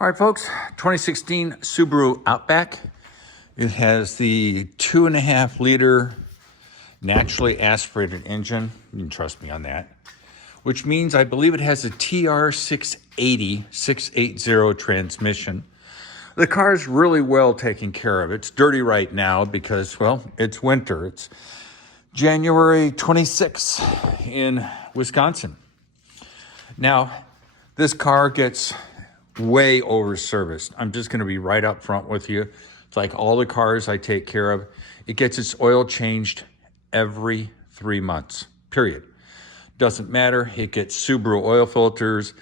All right, folks, 2016 Subaru Outback. It has the 2.5-liter naturally aspirated engine. You can trust me on that. Which means I believe it has a TR680 transmission. The car is really well taken care of. It's dirty right now because, well, it's winter. It's January 26th in Wisconsin. Now, this car gets way over serviced. I'm just going to be right up front with you. It's like all the cars I take care of. It gets its oil changed every 3 months, period. Doesn't matter. It gets Subaru oil filters.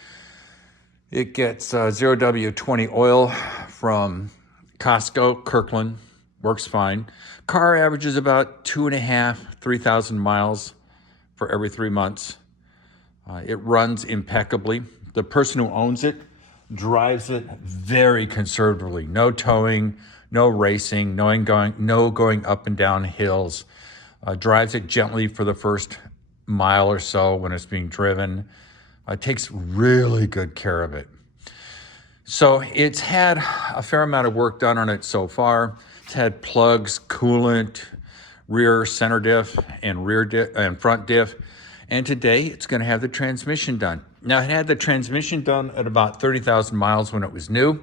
It gets 0W20 oil from Costco, Kirkland, works fine. Car averages about 2.5, 3,000 miles for every 3 months. It runs impeccably. The person who owns it drives it very conservatively. No towing, no racing, no going up and down hills. Drives it gently for the first mile or so when it's being driven. Takes really good care of it. So it's had a fair amount of work done on it so far. It's had plugs, coolant, rear center diff, and rear diff and front diff. And today it's going to have the transmission done. Now, it had the transmission done at about 30,000 miles when it was new.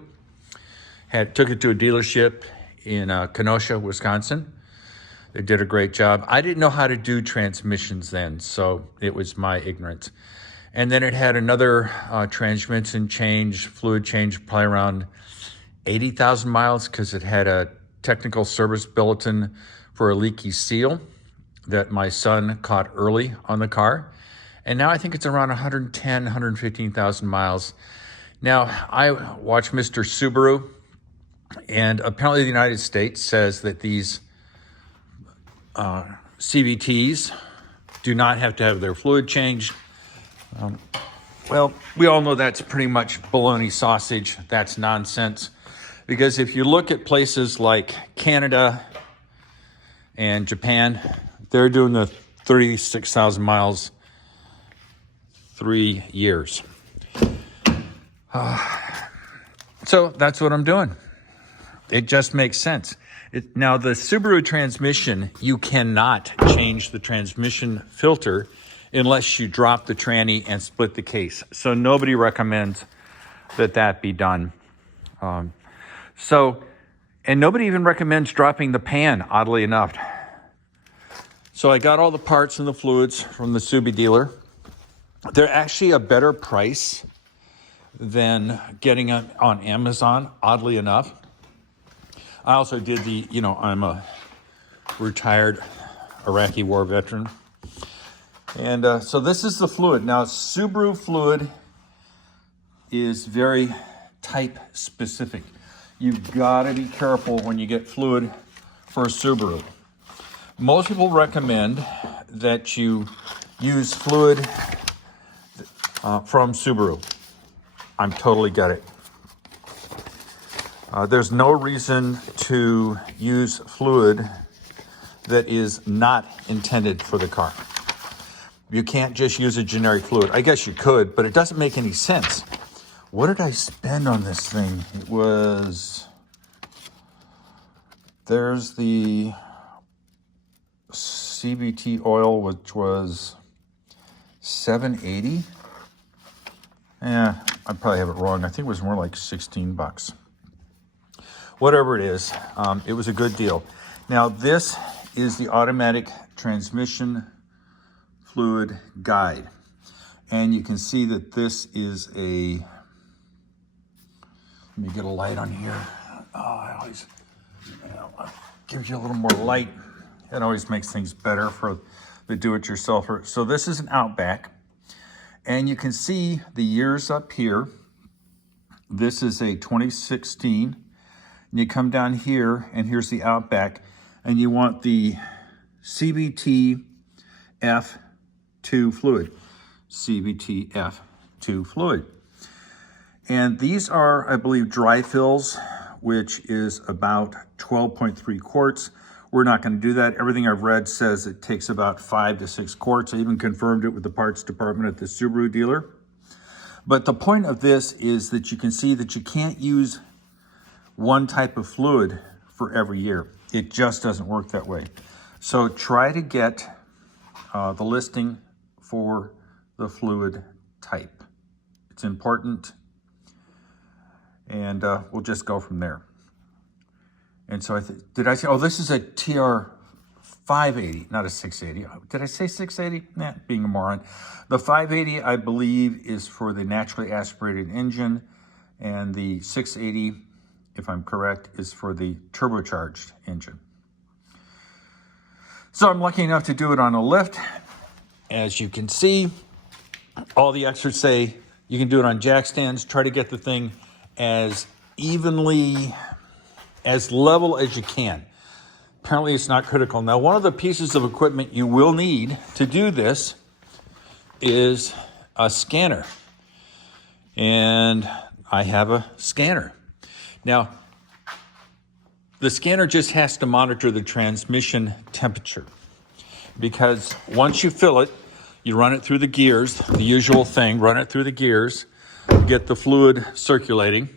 Took it to a dealership in Kenosha, Wisconsin. They did a great job. I didn't know how to do transmissions then, so it was my ignorance. And then it had another transmission change, fluid change, probably around 80,000 miles because it had a technical service bulletin for a leaky seal that my son caught early on the car. And now I think it's around 110, 115,000 miles. Now, I watch Mr. Subaru, and apparently the United States says that these CVTs do not have to have their fluid changed. Well, we all know that's pretty much bologna sausage. That's nonsense. Because if you look at places like Canada and Japan, they're doing the 36,000 miles, 3 years. So that's what I'm doing. It just makes sense. Now, the Subaru transmission, you cannot change the transmission filter unless you drop the tranny and split the case. So nobody recommends that be done. And nobody even recommends dropping the pan, oddly enough. So I got all the parts and the fluids from the Subie dealer. They're actually a better price than getting them on Amazon, oddly enough. I also did I'm a retired Iraqi war veteran. And so this is the fluid. Now, Subaru fluid is very type specific. You've got to be careful when you get fluid for a Subaru. Most people recommend that you use fluid from Subaru. I'm totally got it. There's no reason to use fluid that is not intended for the car. You can't just use a generic fluid. I guess you could, but it doesn't make any sense. What did I spend on this thing? There's the CVT oil, which was $7.80. Yeah, I probably have it wrong. I think it was more like $16. Whatever it is, it was a good deal. Now, this is the automatic transmission fluid guide. And you can see that this is let me get a light on here. I always, gives you a little more light. It always makes things better for the do-it-yourselfer. So this is an Outback. And you can see the years up here. This is a 2016. And you come down here, and here's the Outback. And you want the CVTF-II fluid. CVTF-II fluid. And these are, I believe, dry fills, which is about 12.3 quarts. We're not going to do that. Everything I've read says it takes about 5 to 6 quarts. I even confirmed it with the parts department at the Subaru dealer. But the point of this is that you can see that you can't use one type of fluid for every year. It just doesn't work that way. So try to get the listing for the fluid type. It's important, and we'll just go from there. And so did I say, oh, this is a TR580, not a 680. Did I say 680? Nah, being a moron. The 580, I believe, is for the naturally aspirated engine, and the 680, if I'm correct, is for the turbocharged engine. So I'm lucky enough to do it on a lift. As you can see, all the experts say you can do it on jack stands. Try to get the thing as evenly, as level as you can. Apparently it's not critical. Now, one of the pieces of equipment you will need to do this is a scanner. And I have a scanner. Now, the scanner just has to monitor the transmission temperature, because once you fill it, you run it through the gears, the usual thing, run it through the gears, get the fluid circulating,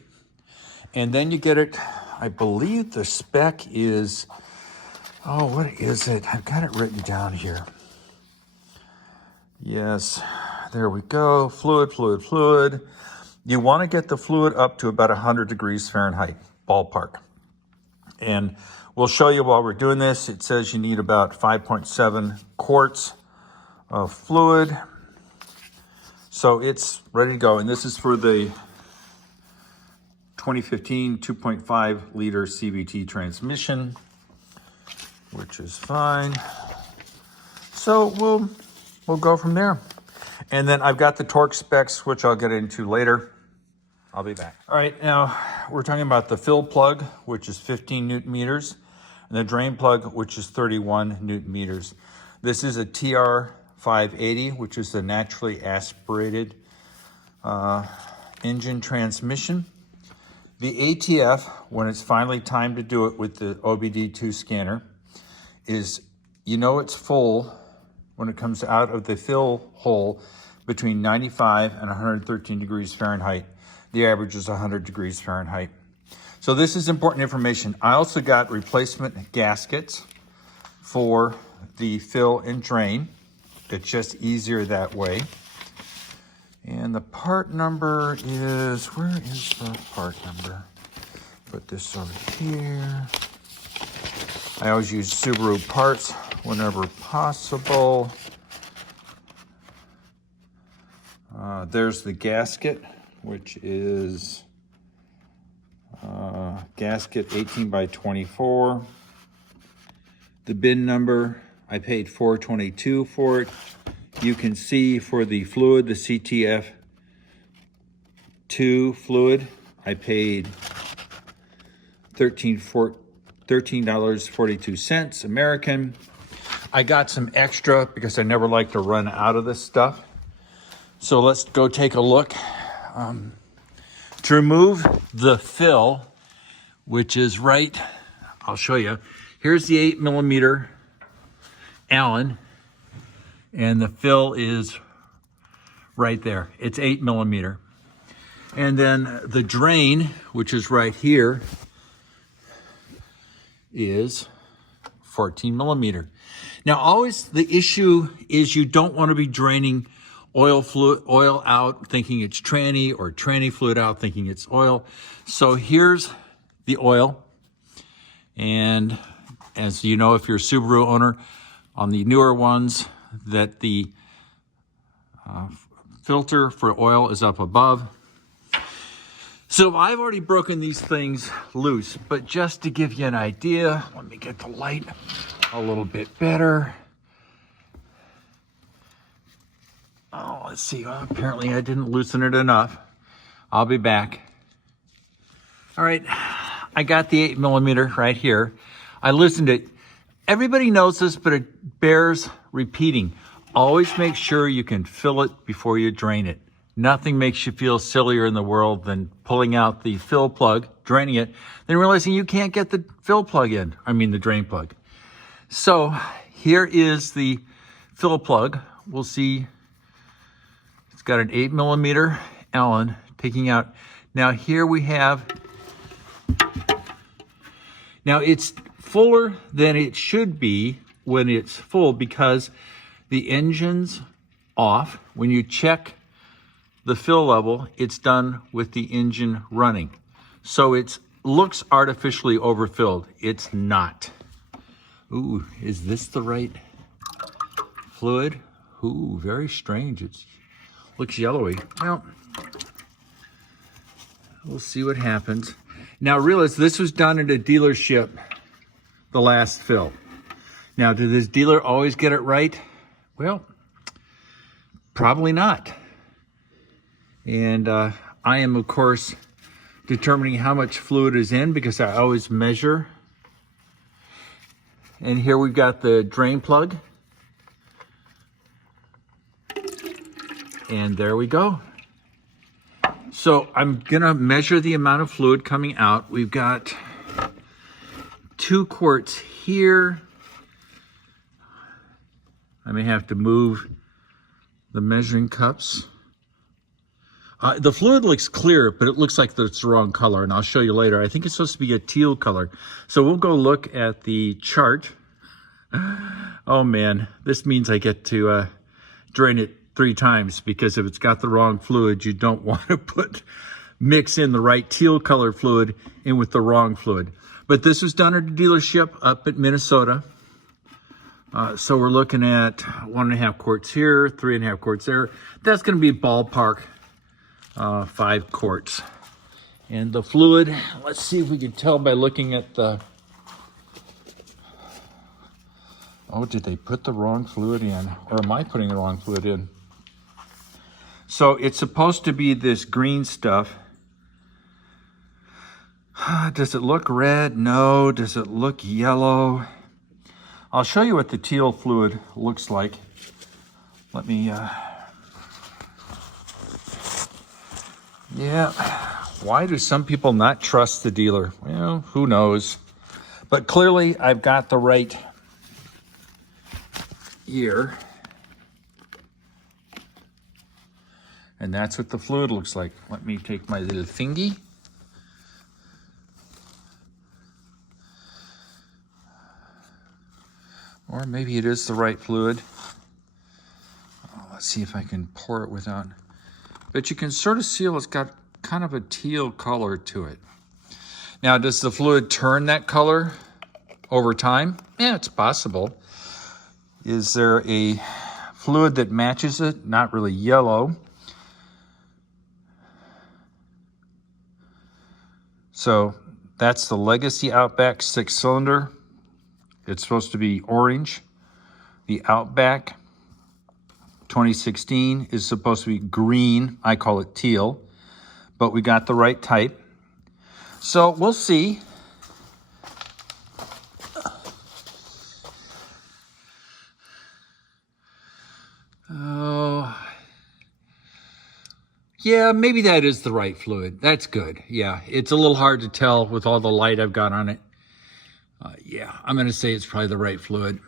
and then you get it, I believe the spec is, oh, what is it? I've got it written down here. Yes, there we go, fluid. You want to get the fluid up to about 100 degrees Fahrenheit, ballpark. And we'll show you while we're doing this. It says you need about 5.7 quarts of fluid. So it's ready to go. And this is for the 2015 2.5 liter CVT transmission, which is fine. So we'll go from there. And then I've got the torque specs, which I'll get into later. I'll be back. All right, now we're talking about the fill plug, which is 15 Newton meters, and the drain plug, which is 31 Newton meters. This is a TR580, which is a naturally aspirated engine transmission. The ATF, when it's finally time to do it with the OBD2 scanner, is, you know, it's full when it comes out of the fill hole between 95 and 113 degrees Fahrenheit. The average is 100 degrees Fahrenheit. So this is important information. I also got replacement gaskets for the fill and drain. It's just easier that way. And the part number is, where is the part number? Put this over here. I always use Subaru parts whenever possible. There's the gasket, which is gasket 18 by 24. The bin number, I paid $422 for it. You can see for the fluid, the CVTF-II fluid, I paid $13.42 American. I got some extra because I never like to run out of this stuff. So let's go take a look. To remove the fill, which is right, I'll show you. Here's the 8mm Allen, and the fill is right there. It's 8mm. And then the drain, which is right here, is 14mm. Now, always the issue is you don't want to be draining oil out thinking it's tranny, or tranny fluid out thinking it's oil. So here's the oil. And as you know, if you're a Subaru owner, on the newer ones, that the filter for oil is up above. So I've already broken these things loose, but just to give you an idea, let me get the light a little bit better. Oh, let's see. Well, apparently I didn't loosen it enough. I'll be back. All right, I got the 8mm right here. I loosened it. Everybody knows this, but it bears repeating. Always make sure you can fill it before you drain it. Nothing makes you feel sillier in the world than pulling out the fill plug, draining it, then realizing you can't get the fill plug in. I mean the drain plug. So here is the fill plug. We'll see. Got an 8mm Allen taking out. Now here we have, now it's fuller than it should be when it's full because the engine's off. When you check the fill level, it's done with the engine running. So it looks artificially overfilled. It's not. Ooh, is this the right fluid? Ooh, very strange. It looks yellowy. Well, we'll see what happens. Now realize this was done at a dealership, the last fill. Now, did this dealer always get it right? Well, probably not. And I am, of course, determining how much fluid is in because I always measure. And here we've got the drain plug. And there we go. So I'm gonna measure the amount of fluid coming out. We've got 2 quarts here. I may have to move the measuring cups. The fluid looks clear, but it looks like it's the wrong color, and I'll show you later. I think it's supposed to be a teal color. So we'll go look at the chart. Oh man, this means I get to drain it 3 times, because if it's got the wrong fluid, you don't want to mix in the right teal colored fluid in with the wrong fluid. But this was done at a dealership up at Minnesota. So we're looking at 1.5 quarts here, 3.5 quarts there. That's going to be ballpark 5 quarts. And the fluid, let's see if we can tell by looking at the, oh, did they put the wrong fluid in? Or am I putting the wrong fluid in? So it's supposed to be this green stuff. Does it look red? No. Does it look yellow? I'll show you what the teal fluid looks like. Let me, yeah. Why do some people not trust the dealer? Well, who knows? But clearly I've got the right year. And that's what the fluid looks like. Let me take my little thingy. Or maybe it is the right fluid. Oh, let's see if I can pour it without. But you can sort of see it's got kind of a teal color to it. Now, does the fluid turn that color over time? Yeah, it's possible. Is there a fluid that matches it? Not really yellow. So that's the Legacy Outback 6-cylinder. It's supposed to be orange. The Outback 2016 is supposed to be green. I call it teal, but we got the right type. So we'll see. Oh, yeah, maybe that is the right fluid. That's good. Yeah, it's a little hard to tell with all the light I've got on it. Yeah, I'm going to say it's probably the right fluid.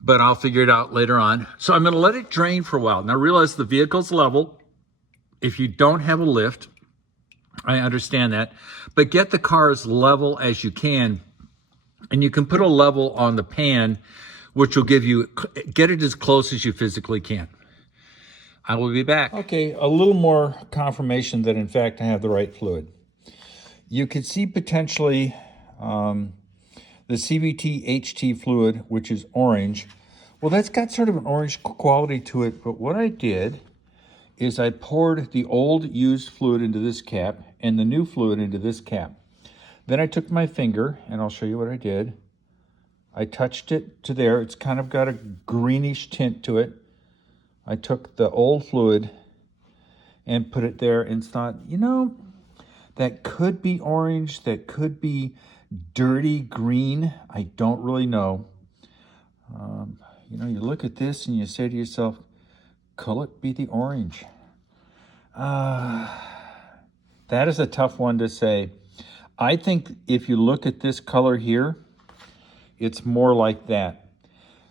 But I'll figure it out later on. So I'm going to let it drain for a while. Now realize the vehicle's level. If you don't have a lift, I understand that. But get the car as level as you can. And you can put a level on the pan, which will give you, get it as close as you physically can. I will be back. Okay, a little more confirmation that in fact I have the right fluid. You could see potentially the CVTF-II fluid, which is orange. Well, that's got sort of an orange quality to it, but what I did is I poured the old used fluid into this cap and the new fluid into this cap. Then I took my finger, and I'll show you what I did. I touched it to there. It's kind of got a greenish tint to it. I took the old fluid and put it there and thought, you know, that could be orange, that could be dirty green. I don't really know. You know, you look at this and you say to yourself, could it be the orange? That is a tough one to say. I think if you look at this color here, it's more like that.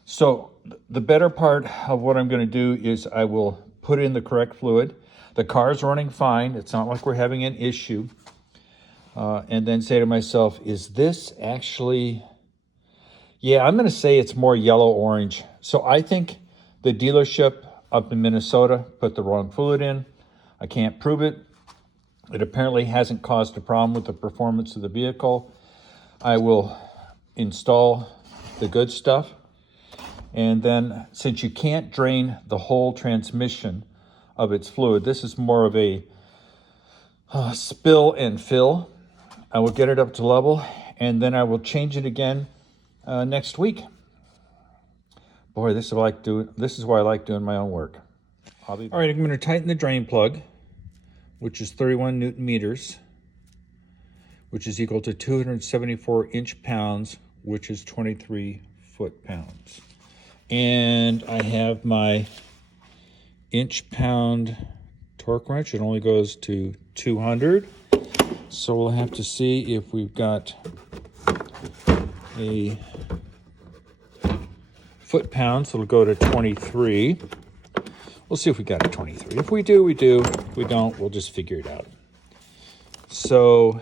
So the better part of what I'm going to do is I will put in the correct fluid. the car's running fine. It's not like we're having an issue. And then say to myself, is this actually, yeah, I'm going to say it's more yellow-orange. So I think the dealership up in Minnesota put the wrong fluid in. I can't prove it. It apparently hasn't caused a problem with the performance of the vehicle. I will install the good stuff. And then since you can't drain the whole transmission of its fluid, this is more of a spill and fill. I will get it up to level, and then I will change it again next week. Boy, this is why I like doing my own work. All right, I'm going to tighten the drain plug, which is 31 Newton meters, which is equal to 274 inch-pounds, which is 23 foot-pounds. And I have my inch-pound torque wrench. It only goes to 200. So we'll have to see if we've got a foot-pound, so it'll go to 23. We'll see if we got a 23. If we do, we do. If we don't, we'll just figure it out. So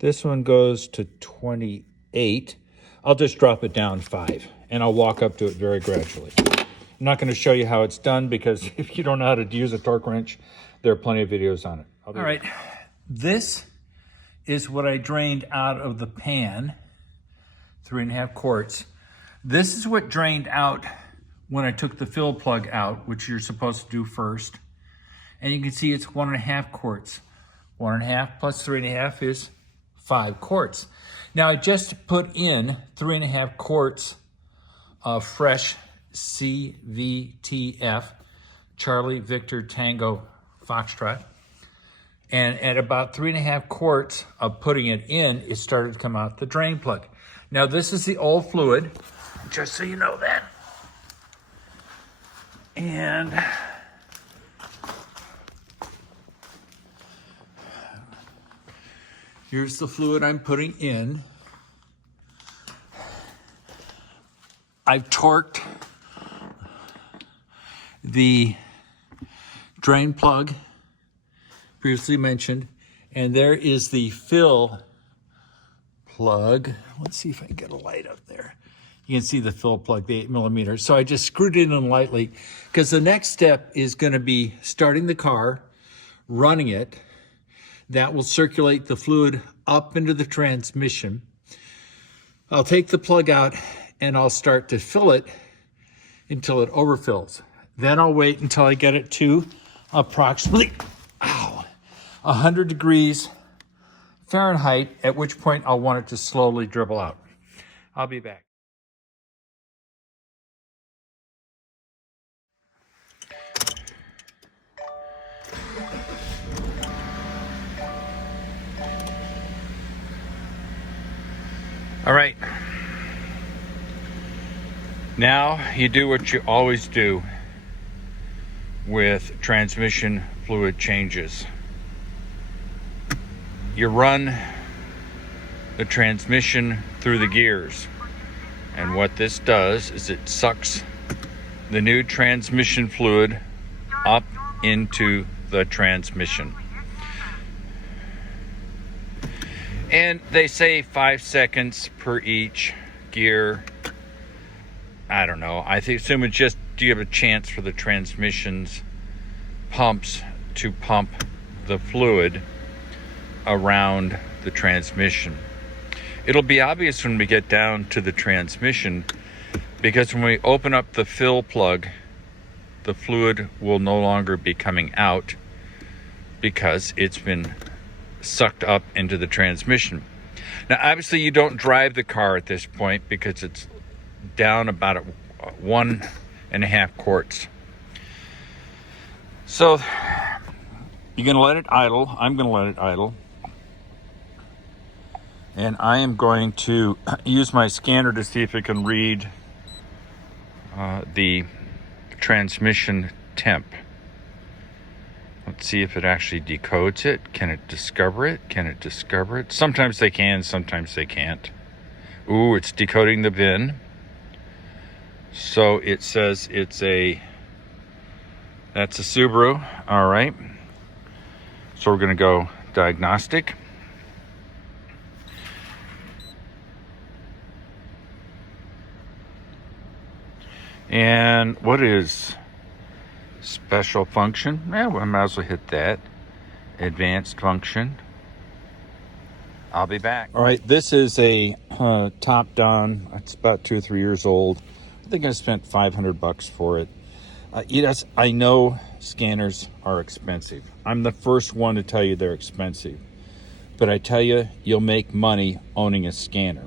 this one goes to 28. I'll just drop it down 5, and I'll walk up to it very gradually. I'm not going to show you how it's done because if you don't know how to use a torque wrench, there are plenty of videos on it. All right. This is what I drained out of the pan, 3.5 quarts. This is what drained out when I took the fill plug out, which you're supposed to do first. And you can see it's 1.5 quarts. 1.5 plus 3.5 is 5 quarts. Now I just put in 3.5 quarts of fresh CVTF, Charlie Victor Tango Foxtrot. And at about 3.5 quarts of putting it in, it started to come out the drain plug. Now this is the old fluid, just so you know that. And here's the fluid I'm putting in. I've torqued the drain plug, previously mentioned, and there is the fill plug. Let's see if I can get a light up there. You can see the fill plug, the 8mm. So I just screwed it in lightly because the next step is going to be starting the car, running it. That will circulate the fluid up into the transmission. I'll take the plug out and I'll start to fill it until it overfills. Then I'll wait until I get it to approximately 100 degrees Fahrenheit, at which point I'll want it to slowly dribble out. I'll be back. All right. Now you do what you always do with transmission fluid changes. You run the transmission through the gears, and what this does is it sucks the new transmission fluid up into the transmission. And they say 5 seconds per each gear. I don't know. I assume it's just to give a chance for the transmission's pumps to pump the fluid around the transmission. It'll be obvious when we get down to the transmission, because when we open up the fill plug, the fluid will no longer be coming out because it's been sucked up into the transmission. Now obviously you don't drive the car at this point because it's down about 1.5 quarts. So you're going to let it idle. I'm going to let it idle. And I am going to use my scanner to see if it can read the transmission temp. Let's see if it actually decodes it. Can it discover it? Can it discover it? Sometimes they can, sometimes they can't. Ooh, it's decoding the VIN. So it says it's a That's a Subaru. All right. So we're going to go diagnostic. And what is special function? Yeah, well, I might as well hit that. Advanced function. I'll be back. All right, this is a top down. It's about 2 or 3 years old. I think I spent $500 for it. Yes, I know scanners are expensive. I'm the first one to tell you they're expensive. But I tell you, you'll make money owning a scanner.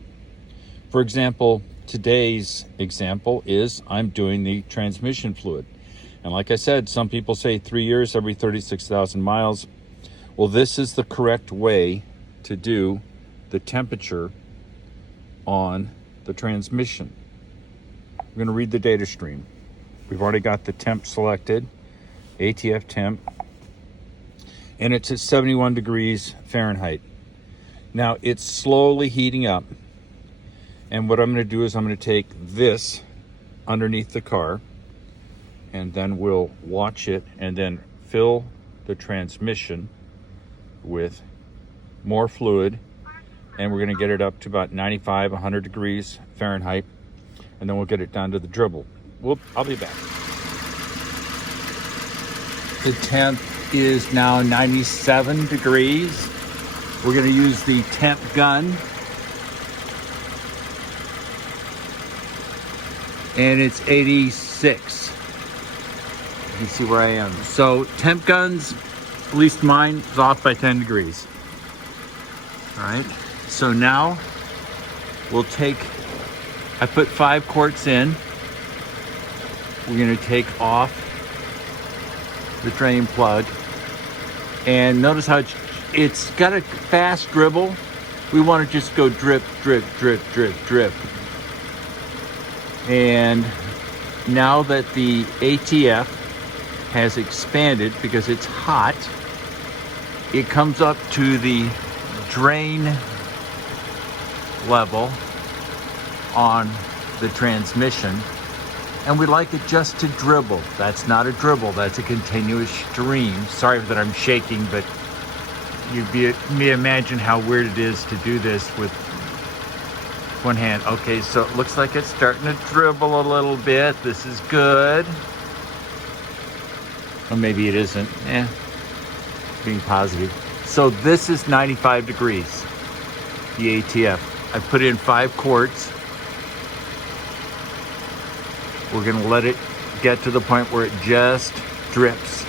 For example, today's example is I'm doing the transmission fluid. And like I said, some people say 3 years, every 36,000 miles. Well, this is the correct way to do the temperature on the transmission. We're going to read the data stream. We've already got the temp selected, ATF temp, and it's at 71 degrees Fahrenheit. Now it's slowly heating up, and what I'm going to do is I'm going to take this underneath the car, and then we'll watch it and then fill the transmission with more fluid, and we're going to get it up to about 95, 100 degrees Fahrenheit, and then we'll get it down to the dribble. I'll be back. The temp is now 97 degrees. We're going to use the temp gun, and it's 86. You can see where I am. So temp guns, at least mine, is off by 10 degrees. All right, so now we'll take, I put 5 quarts in. We're gonna take off the drain plug, and notice how it's got a fast dribble. We want to just go drip, drip, drip, drip, drip. And now that the ATF has expanded because it's hot, it comes up to the drain level on the transmission, and we like it just to dribble. That's not a dribble, that's a continuous stream. Sorry that I'm shaking, but you may imagine how weird it is to do this with one hand. Okay, so it looks like it's starting to dribble a little bit. This is good. Or maybe it isn't. Being positive. So this is 95 degrees, the ATF. I put in 5 quarts. We're gonna let it get to the point where it just drips.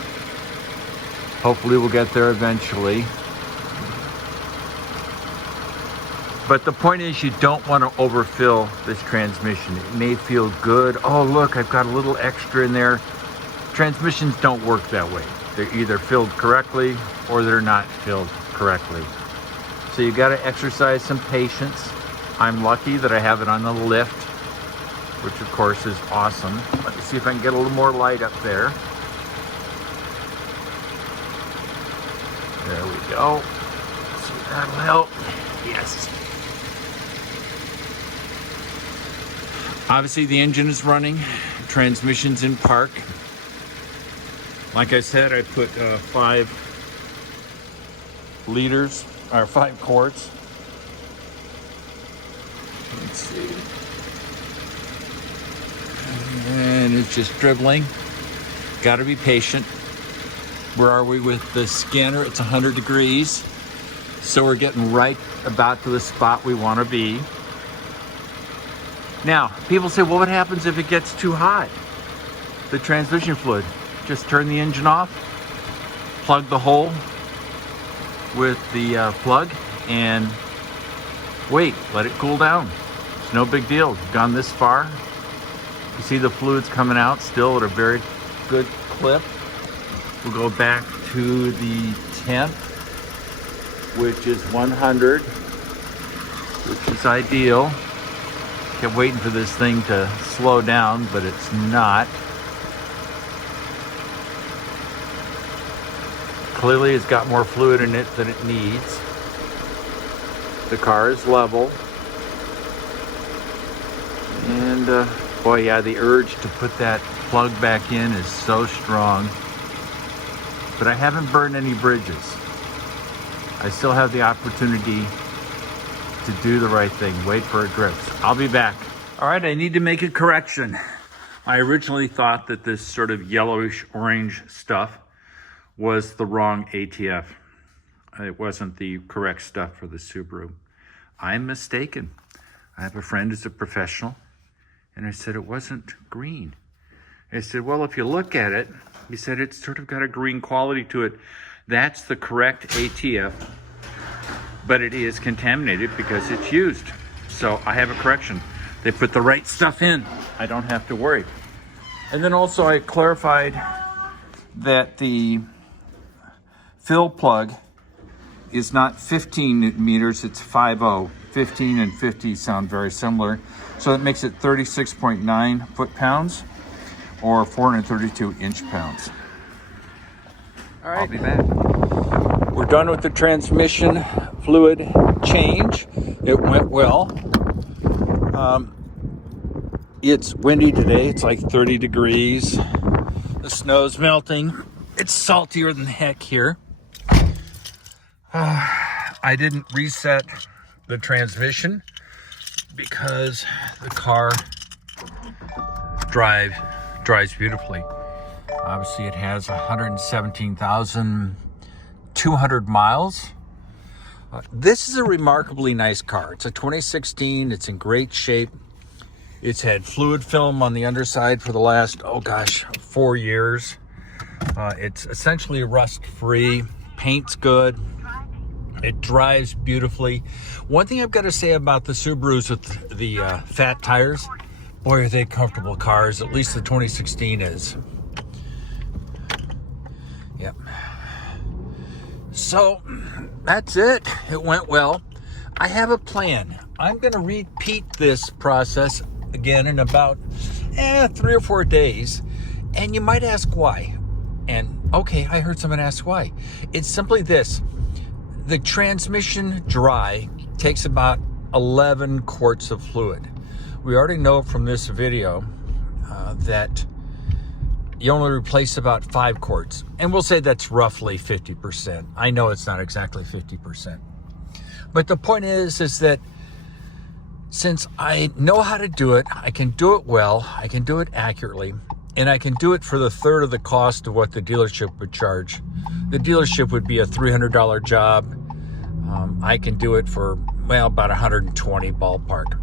Hopefully we'll get there eventually. But the point is, you don't want to overfill this transmission. It may feel good. Oh, look, I've got a little extra in there. Transmissions don't work that way. They're either filled correctly or they're not filled correctly. So you got to exercise some patience. I'm lucky that I have it on the lift, which of course is awesome. Let me see if I can get a little more light up there. There we go. See if that'll help. Yes. Obviously the engine is running, transmission's in park. Like I said, I put 5 liters, or 5 quarts. Let's see. And it's just dribbling. Got to be patient. Where are we with the scanner? It's 100 degrees. So we're getting right about to the spot we want to be. Now, people say, well, what happens if it gets too hot? The transmission fluid. Just turn the engine off, plug the hole with the plug, and wait, let it cool down. It's no big deal. You've gone this far. You see the fluids coming out still at a very good clip. We'll go back to the temp, which is 100, which is ideal. Kept waiting for this thing to slow down, but it's not. Clearly it's got more fluid in it than it needs. The car is level. And boy, yeah, the urge to put that plug back in is so strong. but I haven't burned any bridges. I still have the opportunity to do the right thing, wait for it drifts. I'll be back. All right, I need to make a correction. I originally thought that this sort of yellowish orange stuff was the wrong ATF. It wasn't the correct stuff for the Subaru. I'm mistaken. I have a friend who's a professional, and I said it wasn't green. I said, well, if you look at it, he said it's sort of got a green quality to it. That's the correct ATF, but it is contaminated because it's used. So I have a correction. They put the right stuff in. I don't have to worry. And then also I clarified that the fill plug is not 15 newton meters, it's 50. 15 and 50 sound very similar. So that makes it 36.9 foot-pounds or 432 inch-pounds. All right. I'll be back. We're done with the transmission fluid change. It went well. It's windy today. It's like 30 degrees. The snow's melting. It's saltier than heck here. I didn't reset the transmission because the car drives beautifully. Obviously, it has 117,200 miles. This is a remarkably nice car. It's a 2016. It's in great shape. It's had fluid film on the underside for the last, 4 years. It's essentially rust-free. Paint's good. It drives beautifully. One thing I've got to say about the Subarus with the fat tires, boy, are they comfortable cars. At least the 2016 is. Yep. So that's it. It went well. I have a plan. I'm going to repeat this process again in about 3 or 4 days. And you might ask why. And okay, I heard someone ask why. It's simply this. The transmission dry takes about 11 quarts of fluid. We already know from this video that you only replace about 5 quarts. And we'll say that's roughly 50%. I know it's not exactly 50%. But the point is that since I know how to do it, I can do it well, I can do it accurately, and I can do it for the third of the cost of what the dealership would charge. The dealership would be a $300 job. I can do it for, about 120 ballpark.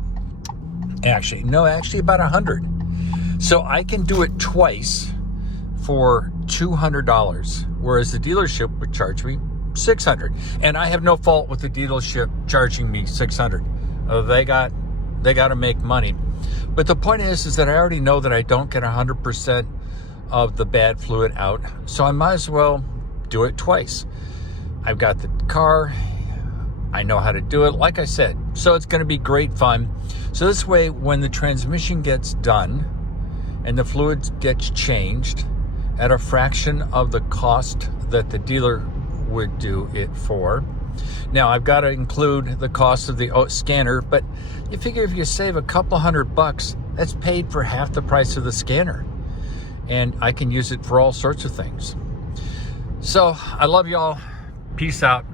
Actually about 100. So I can do it twice for $200, whereas the dealership would charge me $600. And I have no fault with the dealership charging me $600. They got to make money. But the point is that I already know that I don't get 100% of the bad fluid out, so I might as well do it twice. I've got the car, I know how to do it, like I said, so it's going to be great fun. So this way, when the transmission gets done and the fluid gets changed at a fraction of the cost that the dealer would do it for. Now, I've got to include the cost of the scanner, but you figure if you save a couple $100, that's paid for half the price of the scanner. And I can use it for all sorts of things. So I love y'all. Peace out.